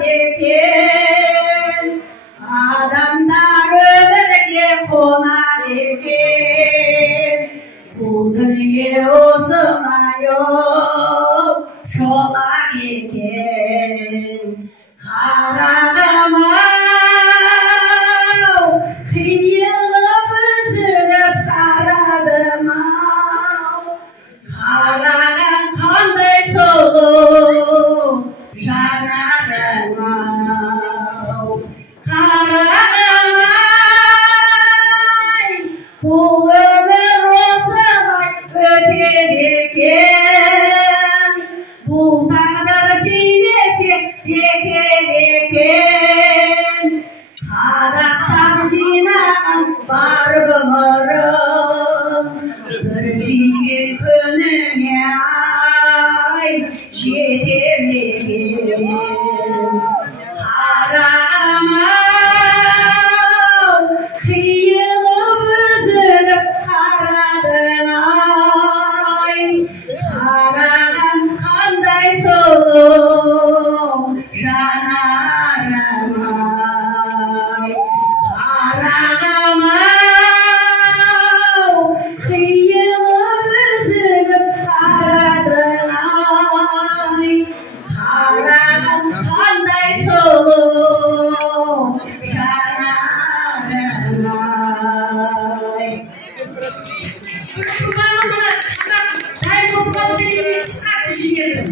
eкен адамдар өмірге қонақ екен бұл дүние осынай шолақ екен қарағым-ау қиылып үзіліп қарадым-ау қараған қандай сұлу жанарым-ау қарағым-ай бұл өмір осылай өтеді екен бұл тағдыр сүймесе бекер екен қарақтар жинаған бар ғұмырым бір сүйген күніңе ай жете ме екен қарағым-ау қиылып үзіліп қарадың-ай қараған қандай сұлу жанарым-ай қарағым-ау қиылып үзіліп қарадың-ай қараған қандай сұлу жанарым-ай шумағына дай болып қалды деп қысқартып жібердім